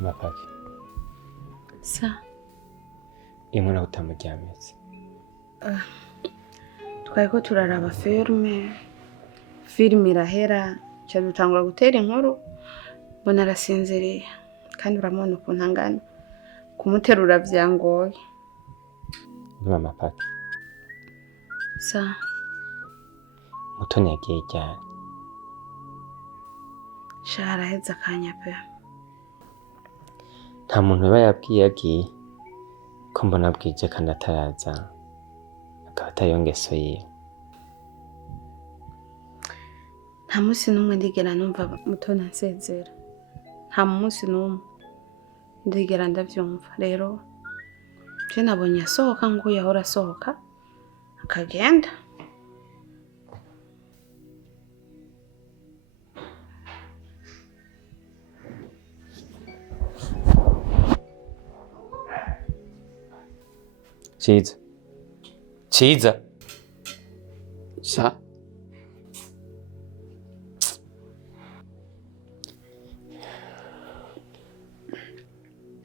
Mapaki. Sa. Imwe na utamuryametse. Twariko turaraba filme irahera cyo dutangura gutera inkuru mbona arasinziriye kandi uramubona ukuntu angana kumuterura byangoye. Mapaki. Sa. Mutoni yagiye cyane. Shara heza kanya pe. Nta muntu aba yabwiye yagiye ko mbona bwije kandi ataraza akaba atayongeso yiwe. Nta munsi n'umwe ndigera numva Mutoni ansezera. Nta munsi n'umwe ndigera ndavyumva. Rero je nabonye asohoka ngo yahora asohoka akagenda. Chiza. Sa.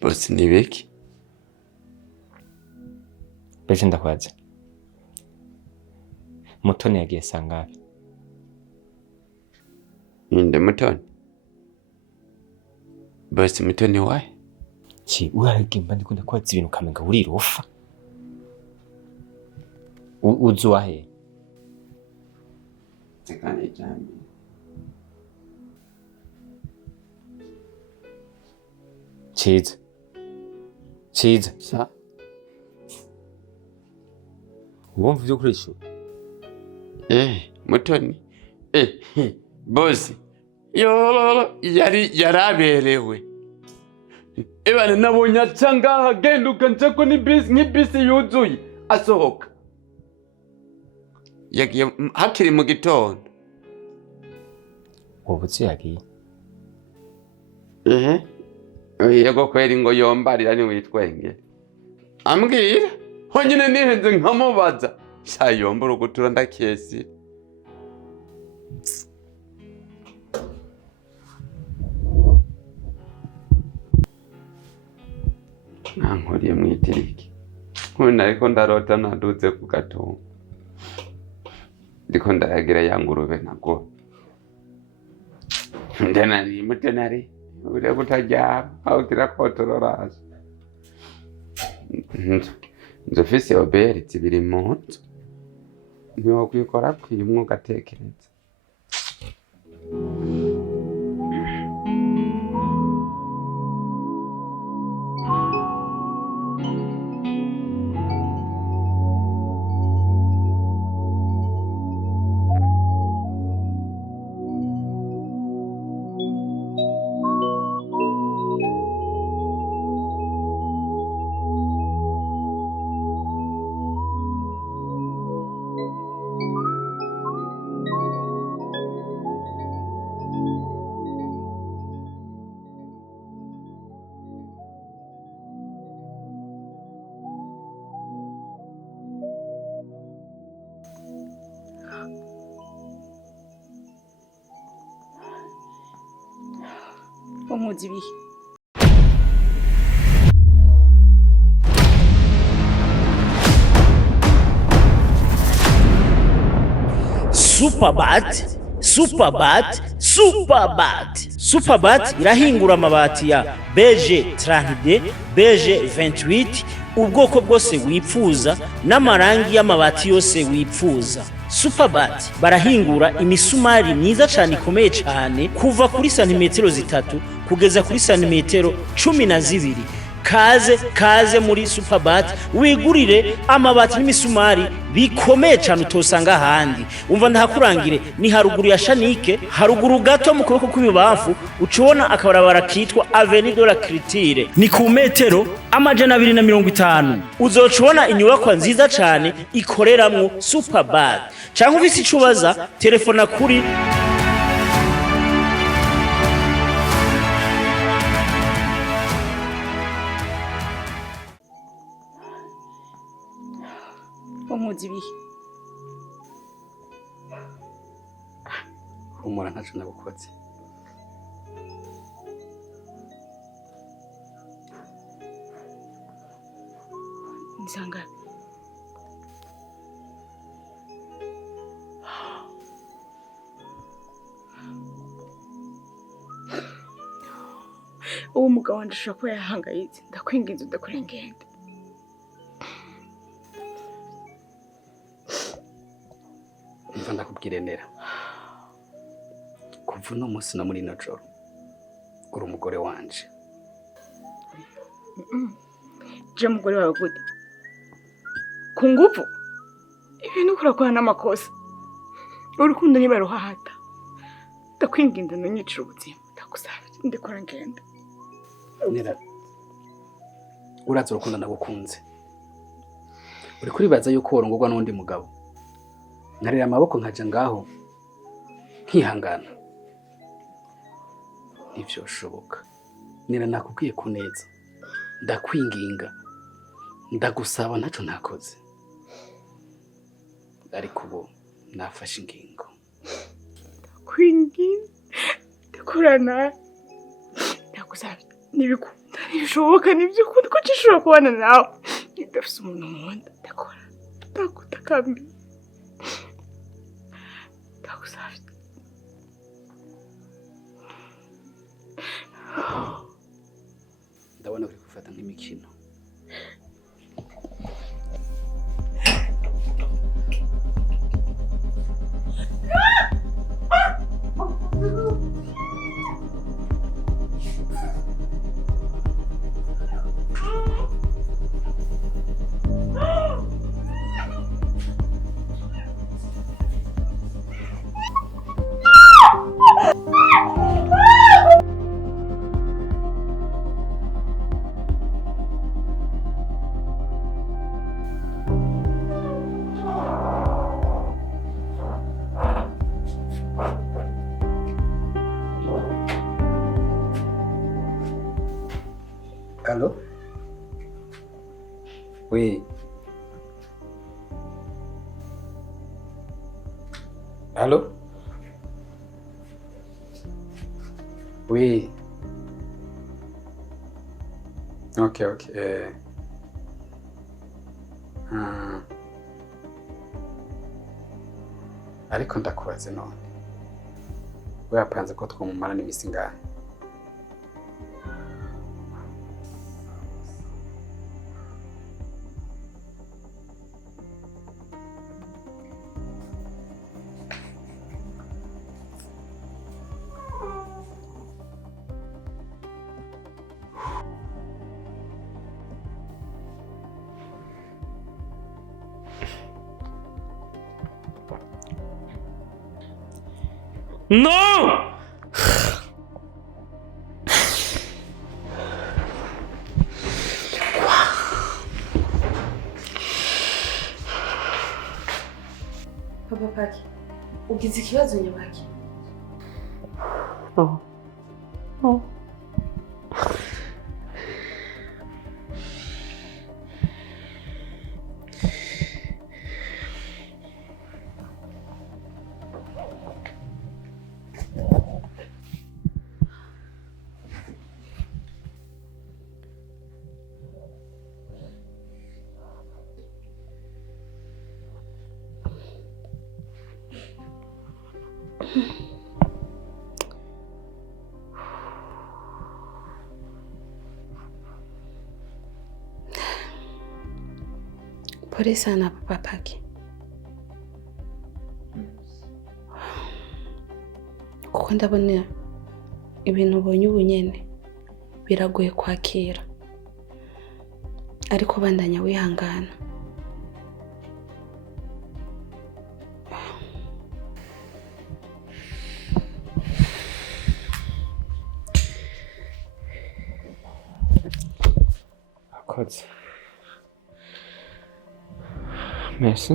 Bosi ni biki? Beshi ndakwaje. Mutoni yagiye sangapi? Inde Mutoni. Bosi Mutoni wae? Uraragimba ndikunda kwaza ibintu kamenga urirofa. Uzuwa he? Tekane jambi. Chiza. Sa. Wumva ivyo kurisha? Mutoni. Bosi. Yaraberewe. Ebane nabonye acangaha genduka ncako nk'ibisi yuzuye asohoka. Yagiye hakiri mu gitondo. Ubutsi yagiye. Yego kweri ngo yombarira ni witwenge. Ambwira honyine nihenze nkamubaza. Shayombora ugutura ndakesi. Nankoriye mwitiriki. Nkuna ariko ndarota naduze ku gatongo. Ndiko ndayagira yangurube nago. Ndena ni Mutenari. Ure kutajya aho kirakotororasa. Nzofise oberi tibiri monto. Niwo kwikora kwimwe ugatekereza. Umuzibi. Superbat irahingura amabati ya Beje 30D, Beje 28, ubwoko bwose wipfuza n'amarangi y'amabati yose wipfuza. Superbat barahingura imisumari myiza cyane ikomeye cyane kuva kuri santimetero 3 kugeza kuri santimetero 12. Kaze muri Superbat wigurire amabati n'imisumari bikomeye cyane utosanga handi. Umva ndahakurangire ni haruguru ya Shanike, haruguru gato mu kuboko kw'ibibamfu ucubona akabarabara kitwa Avenue de la Culture. Ni ku metero 250. Uzocubona inyubako nziza cyane ikoreramwo Superbat. Cyangwa ufise icubaza telefona kuri Umuzibi. Humura ntacu nagukoze. Nsanga uwo mugabo wanje ashobora kuba yahangayitse. Ndakwinginze udakora ingendo. Umva ndakubwire nera. Kuva uno munsi no muri ino joro uri umugore wanje. Je mugore wawe gute? Ku nguvu? Ibintu urakora n'amakosa. Urukundo niba ruhahata. Ndakwinginze ntunyicire ubuzima. Ndagusaba ndikora ngenda. Nera. Uraza urukundo nagukunze. Uri kuribaza yuko worongorwa n'undi mugabo. Nkarira amaboko nkaja ngaho nkihangana. Ivyo shoboka. Nera nakubwiye kuneza. Ndakwinginga. Ndagusaba ntaco nakoze. Ariko ubu nafashe ingingo. Ndakwinginze. Ndakorana. Ndagusaba nibikunda nibishoboka nibyukunda ko cishobora kubana nawe. Ndafise umuntu nkunda. Ndakora. Ndagutakambi. Ndagusaba. Ndabona uri gufata nk'imikino. Allô? Oui. Allô? Oui. Ok. Ariko ndakubaze none. We yapanze ko twumumarana imisi ngahe? Non! Papa Paki, ugize ikibazo nyabaki? No. Pole sana Papa Paki. Kuko ndabona ibintu ubonye ubu nyene biragoye kwakira. Ariko bandanya wihangana. Kurz. Merci.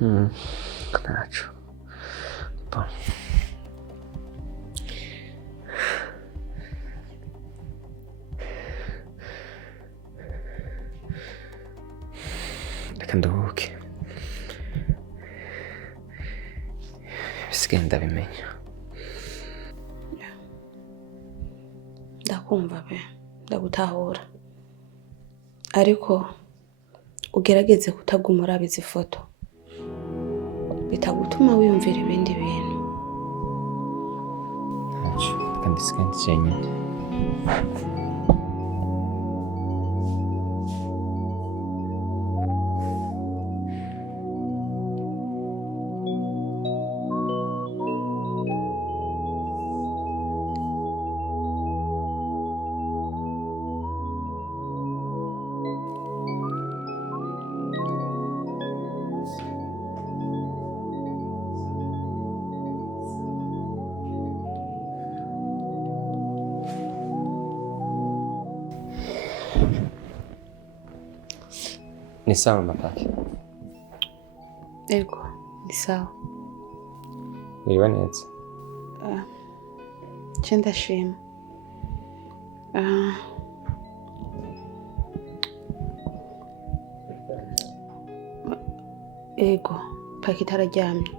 Nacho. Bon. Reka nduhuke. Bisigaye ndabimenya. Ndakumva be. Ndagutahura. ariko ugerageze kutaguma uraba izi foto bitagutuma wiyumvira ibindi bintu. ntacyo kandi sikandi cyenyine. Ni sawa mapaki? Ego, ni sawa. Wiriwe neza? Je ndashima. Ego, Pakita araryamye.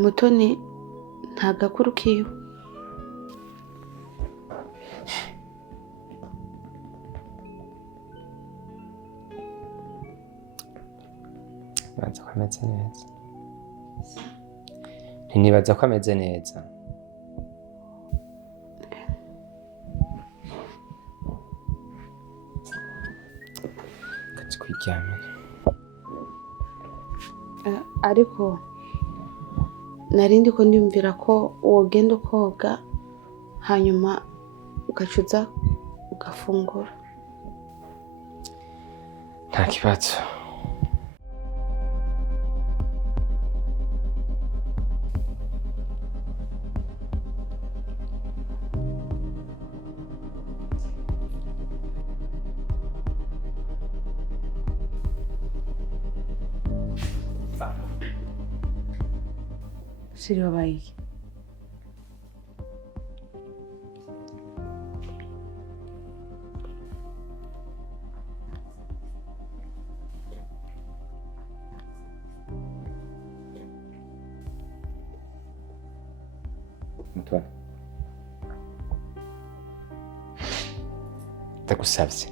Mutoni nta gakuru kiwe. Nibaza ko ameze neza. Nibaza ko ameze neza. Kazi kwiryamira. Ariko narindi ko ndimvira ko wogenda ukoga hanyuma ugacuza ugafungura. Nta kibazo. Siri wabaye iki? Mutoni, ndagusavye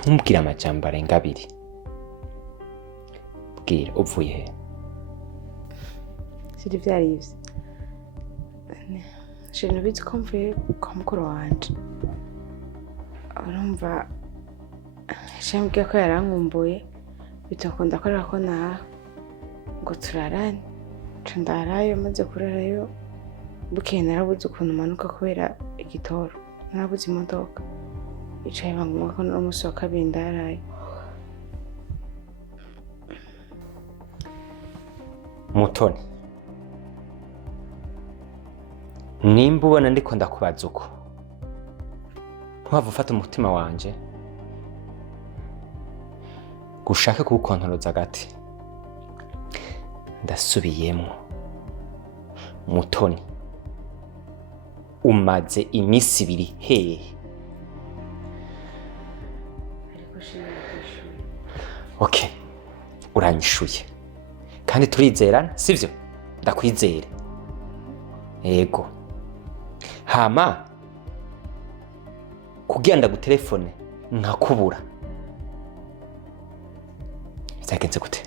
ntumbwire amajambo arenga abiri. Bwira uvuye he? Siri vyari ivyo. Je nubizi ko mvuye kwa mukuru wanje. Urumva shambwiye ko yarankumbuye bitakunda korera ko naha ngo turarane. Ndarayo maze kurarayo bukeye narabuze ukuntu manuka kubera igitoro. Narabuze imodoka. Icaye bangumwa ko n'umunsi wa kabiri ndarayo. Mutoni, nimba ubona ndiko ndakubaza uko ntuhava ufata umutima wanje gushaka kuwukontoroza agati. Ndasubiyemo, Mutoni, umaze iminsi ibiri hehe? Okay, uranyishuye kandi turizerana sivyo? Ndakwizere. Ego. Hama kugira ndagutelefone nkakubura byagenze gute?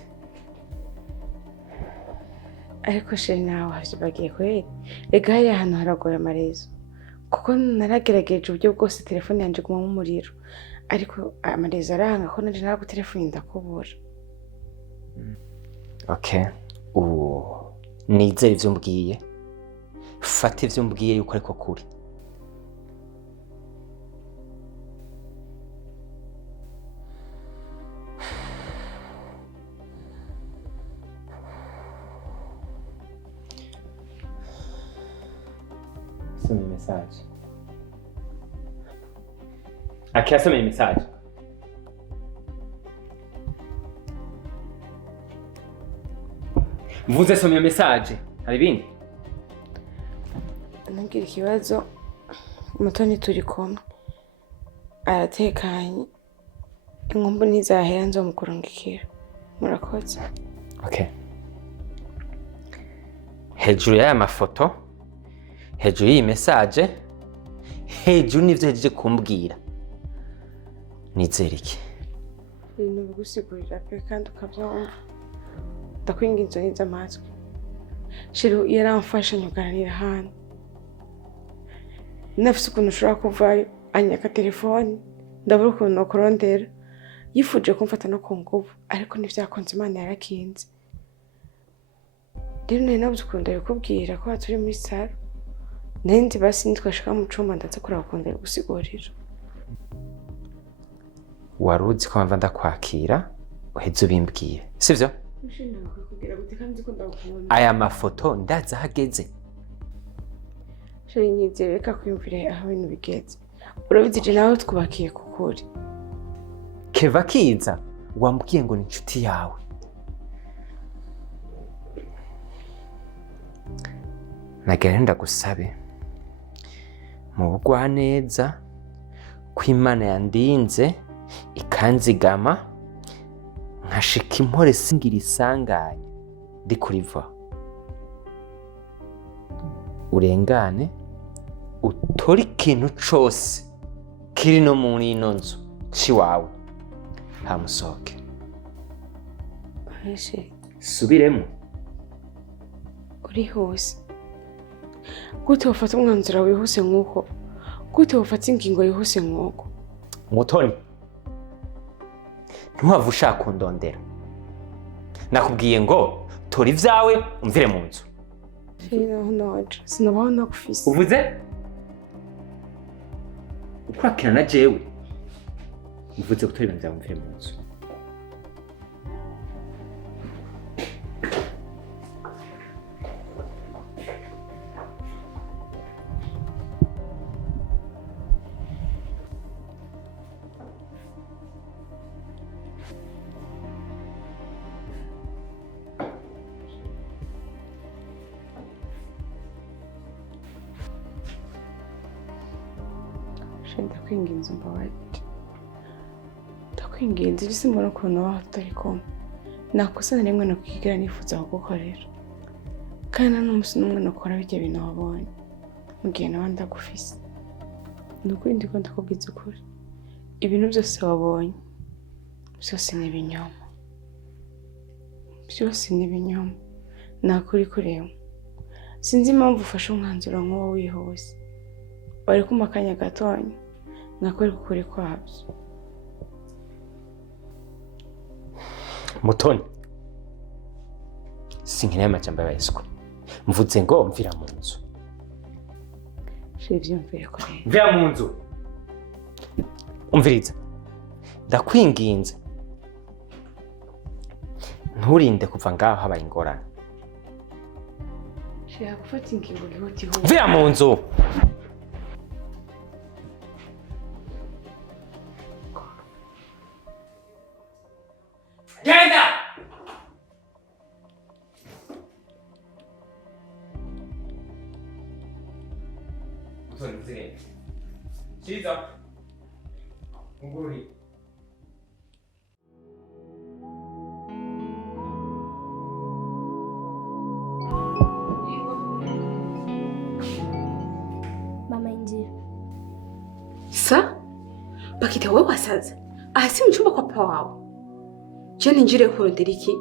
Ariko sheri nawe havyibagiye kweri. Ega hari ahantu haragoye amarezo kuko naragerageje uburyo bwose telefone yanje guma mu muriro, ariko amarezo aranga ko nanje naragutelefone ndakubura. Okay, nizere ivyo mbwiye, fata ivyo mbwiye yuko ariko kuri. Soma message. Akasoma message. Mvuze somya message. Hari bindi? Ntugira ikibazo, Mutoni turi kumwe. Aratekanye. Inkumbu ntizahera nzomukurungikira. Murakoze. Okay. Hejuru y'aya mafoto hejuru y'iyi message, hejuru n'ivyo hejeje kumbwira, nizere iki? ibintu bigusigurira pe kandi ukabyumva. Ndakwinginze neza amatwi. Shiro yaramfasha nyuganira hano. Nafise ukuntu ushobora kuvayo anyaka telefoni, ndabura ukuntu nokurondera. Yifuje kumfata no ku nguvu, ariko ntivyakunze, Imana yarakinze. Rero nari nabuze ukuntu ndabikubwira ko turi muri saro. Nzi basi nitwashika mu cumba ndaza kuraba ukuntu ndabigusigurira. Waruzi ko mva ndakwakira, uheze ubimbwiye, sivyo? Aya mafoto ndaza hageze. Shari nyizere reka kwiyumvira aho ibintu bigeze. Urabizi je nawe twubakiye kukuri. Keva kiza wambwiye ngo ni inshuti yawe. Nagera ndagusabe mu bugwaneza ko Imana yandinze ikanzigama nkashika impore singira isanganya ndi kuriva. Urengane utore ikintu cose kiri no muri ino nzu ciwawe hamusohoke. Beshi, Subiremo. uri hose. Gute wafata umwanzuro wihuse nk'uko? Gute wafata ingingo yihuse nk'uko? Mutoni, ntuhava ushaka kundondera. Nakubwiye ngo tora ivyawe umvire mu nzu. Sinabaho nakufise. Uvuze? Ukwakira na jewe. Uvuze gutora ibintu vyawe umvire mu nzu. Ndakwinginze umbabarire. Ndakwinginze simbona ukuntu waho tutari kumwe. Nakosa na rimwe nakwigira nifuza kugukorera. Kandi nta n'umunsi n'umwe nakora bijya bintu wabonye. Mugihe nawe ndagufise. Nukuri ndiko ndakubwiza ukuri. Ibintu byose wabonye byose ni ibinyoma. Byose ni ibinyoma. Nakuri kureba. Sinzi impamvu ufashe umwanzuro nk'uwo wihuse. Bari kumpa akanya gatonya nkakwereka ukuri kwabyo. Mutoni, sinkeneye amajambo y'abayiswa. Mvuze ngo mvira mu nzu. Vyumvire ko Mvira mu nzu. Umviriza. Ndakwinginze. Nturinde kuva ngaho habaye ingorane. shaka gufata ingingo yihuta. Mvira mu nzu. Genda! Mutoni mzire. Chiza. Nguri. Mama injira. Sa? Pakita wewe wasaza. Aha si mu cyumba kwa papa wawe. Je ninjire kurondera iki?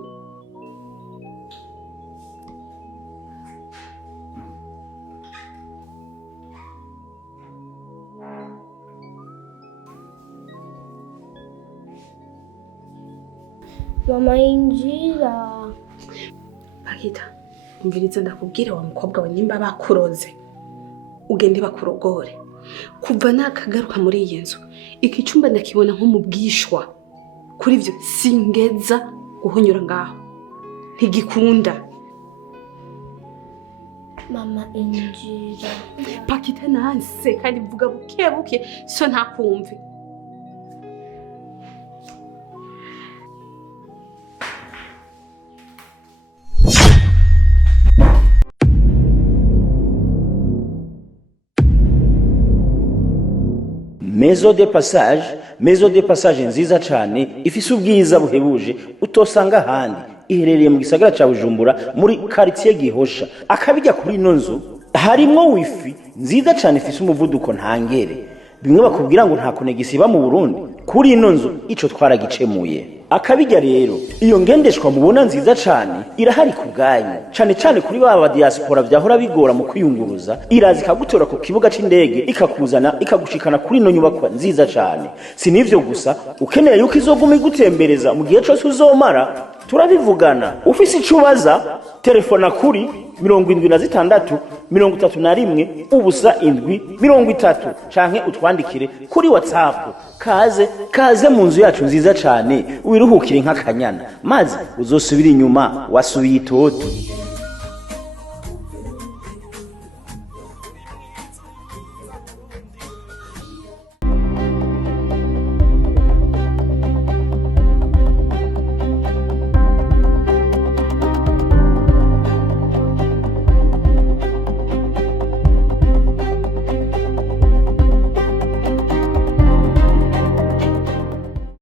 Mama injira. Pakita, umviriza ndakubwire wa mukobwa we nimba bakuroze. Ugende bakurogore. Kuva nakagaruka muri iyi nzu, iki cyumba ndakibona nko mu bwishwa. Kuri ivyo singeza guhonyura ngaho. Ntigikunda. Mama injira. Pakita nanse kandi mvuga buke buke so ntakumve. Maison de passage nziza cyane ifise ubwiza buhebuje utosanga handi. Iherereye mu gisagara ca Bujumbura muri quartier Gihosha. Akabijya kuri ino nzu harimwo wifi nziza cyane ifise umuvuduko ntangere, bimwe bakubwira ngo nta konegisi iba mu Burundi. Kuri ino nzu ico twaragicemuye. Akabijya rero, iyo ngendeshwa mubona nziza cyane irahari ku bwanyu, cyane kuri baba diaspora byahora bigora mu kwiyunguruza, irazi ikagutora ku kibuga c'indege ikakuzana ikagushikana kuri ino nyubakwa nziza cyane. Si nivyo gusa, ukeneye yuko izoguma igutembereza mu gihe cyose uzomara, turabivugana. Ufise icubaza, telefona kuri 76 31 ubusa 7 canke utwandikire kuri WhatsApp. Kaze mu nzu yacu nziza cyane, wiruhukire nk'akanyana, maze uzosubira inyuma wasubiye itoto.